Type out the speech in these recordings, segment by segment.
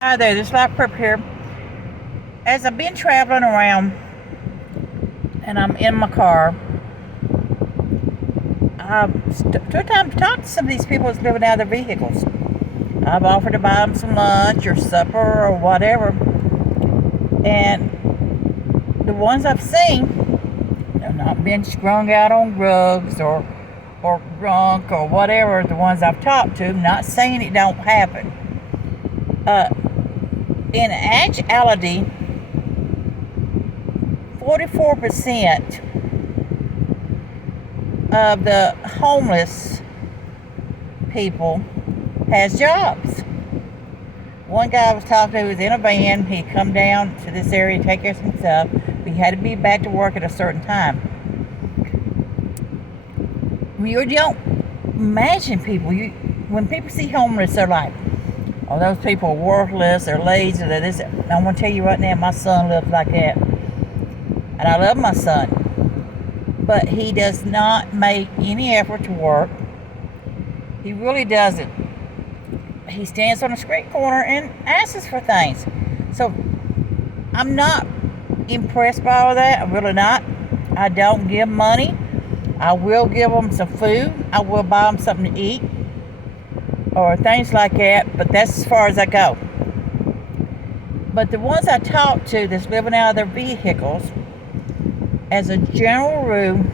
Hi there, this is Life Prep here. As I've been traveling around and I'm in my car, I've took time to talk to some of these people that's living out of their vehicles. I've offered to buy them some lunch or supper or whatever. And the ones I've seen, they're not being strung out on drugs or drunk or whatever. The ones I've talked to, not saying it don't happen. Uh, in actuality, 44% of the homeless people has jobs. One guy I was talking to was in a van. He'd come down to this area to take care of some stuff, but he had to be back to work at a certain time. You don't imagine people. When people see homeless, they're like, "Oh, those people are worthless. They're lazy. They're this." And I want to tell you right now, my son lives like that, and I love my son, but he does not make any effort to work. He really doesn't. He stands on a street corner and asks for things. So I'm not impressed by all that. I'm really not. I don't give money. I will give them some food. I will buy them something to eat or things like that, but that's as far as I go. But the ones I talk to that's living out of their vehicles, as a general rule,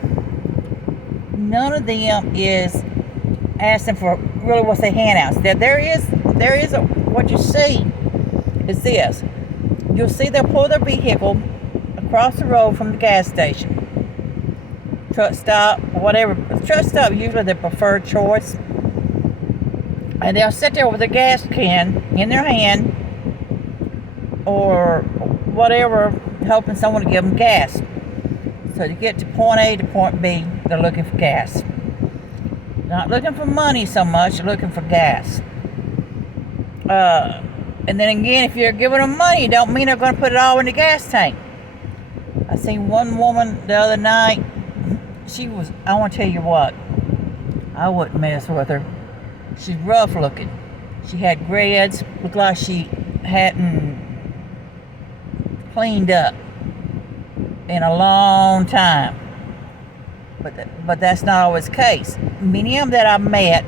none of them is asking for really what's the handouts. There is what you see is this. You'll see they'll pull their vehicle across the road from the gas station, truck stop, whatever. Truck stop usually their preferred choice, and they'll sit there with a gas can in their hand or whatever, hoping someone to give them gas. So to get to point A to point B, they're looking for gas. Not looking for money so much, they're looking for gas. And then again, if you're giving them money, don't mean they're going to put it all in the gas tank. I seen one woman the other night. I want to tell you what, I wouldn't mess with her. She's rough looking. She had dreads, looked like she hadn't cleaned up in a long time. But that's not always the case. Many of them that I've met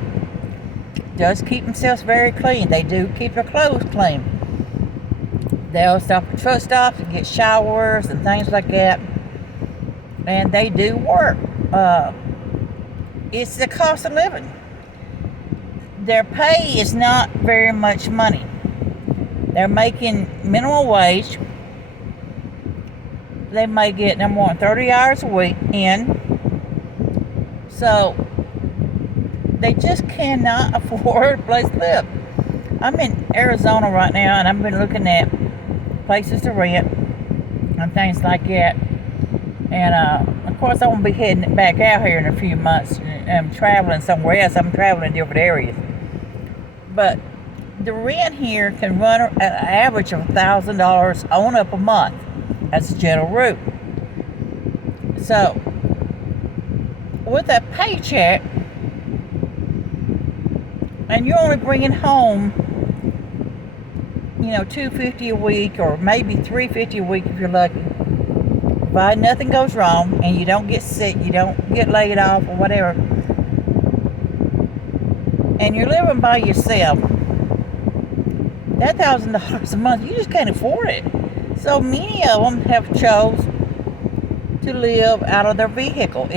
does keep themselves very clean. They do keep their clothes clean. They'll stop at truck stops and get showers and things like that. And they do work. It's the cost of living. Their pay is not very much money. They're making minimum wage. They may get, number one, 30 hours a week in. So they just cannot afford a place to live. I'm in Arizona right now, and I've been looking at places to rent and things like that. And of course, I won't be heading back out here in a few months. I'm traveling somewhere else. I'm traveling in different areas. But the rent here can run an average of $1,000 on up a month. That's a general rule. So with a paycheck, and you're only bringing home, $250 a week or maybe $350 a week if you're lucky. Provided nothing goes wrong and you don't get sick, you don't get laid off or whatever, and you're living by yourself, that $1,000 a month, you just can't afford it. So many of them have chose to live out of their vehicle.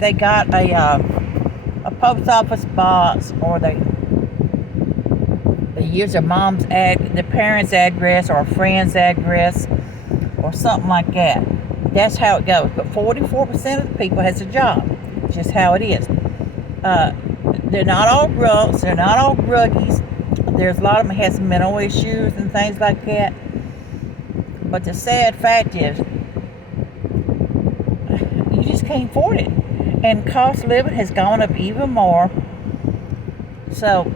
They got a post office box, or they use their their parents' address or a friend's address or something like that. That's how it goes. But 44% of the people has a job. It's just how it is. They're not all drunks. They're not all druggies. There's a lot of them that has mental issues and things like that. But the sad fact is, you just can't afford it. And cost of living has gone up even more. So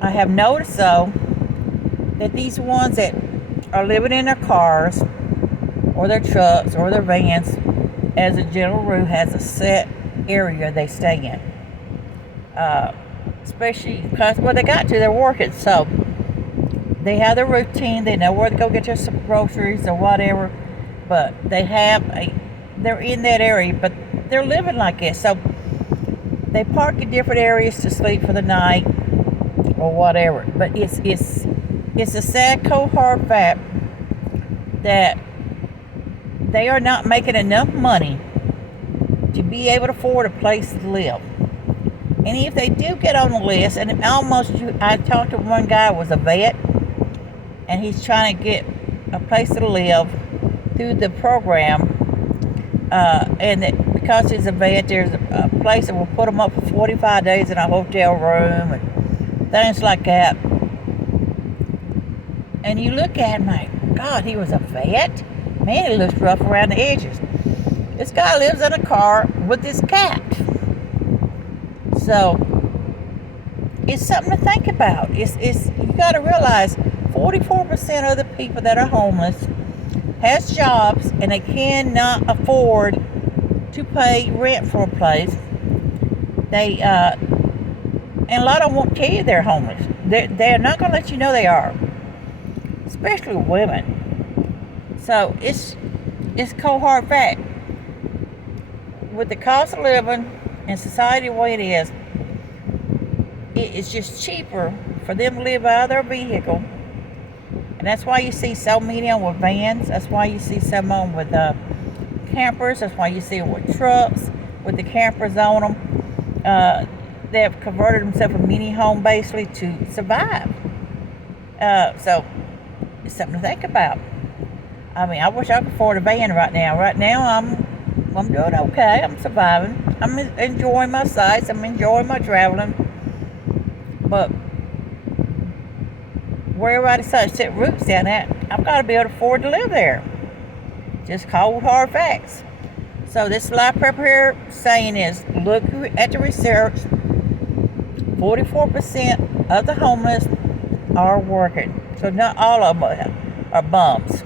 I have noticed, though, that these ones that are living in their cars or their trucks or their vans, as a general rule, has a set area they stay in. Especially because, well, they got to, they're working. So They have their routine. They know where to go get their groceries or whatever. But they're in that area, but they're living like this. So they park in different areas to sleep for the night or whatever. But it's a sad, cold, hard fact that they are not making enough money to be able to afford a place to live. And if they do get on the list, and I talked to one guy who was a vet, and he's trying to get a place to live through the program, because he's a vet, there's a place that will put him up for 45 days in a hotel room and things like that. And you look at him like, God, he was a vet? Man, he looks rough around the edges. This guy lives in a car with this cat. So, it's something to think about. You got to realize 44% of the people that are homeless has jobs and they cannot afford to pay rent for a place. And a lot of them won't tell you they're homeless. They're not going to let you know they are, especially women. So it's cold hard fact. With the cost of living and society the way it is, it's just cheaper for them to live out of their vehicle. And that's why you see so many of them with vans. That's why you see some of them with campers. That's why you see them with trucks with the campers on them. They have converted themselves a mini home basically to survive. So it's something to think about. I mean, I wish I could afford a van right now. Right now, I'm doing okay. I'm surviving. I'm enjoying my sights. I'm enjoying my traveling. But wherever I decide to set roots down at, I've got to be able to afford to live there. Just cold, hard facts. So this life prepper here saying is, look at the research. 44% of the homeless are working. So not all of them are bums.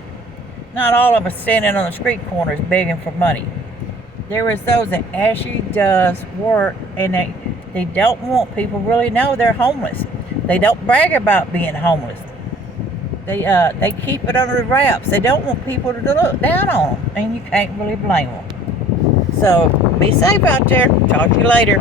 Not all of them are standing on the street corners begging for money. There is those that actually does work, and they don't want people to really know they're homeless. They don't brag about being homeless. They keep it under the wraps. They don't want people to look down on them, and you can't really blame them. So be safe out there. Talk to you later.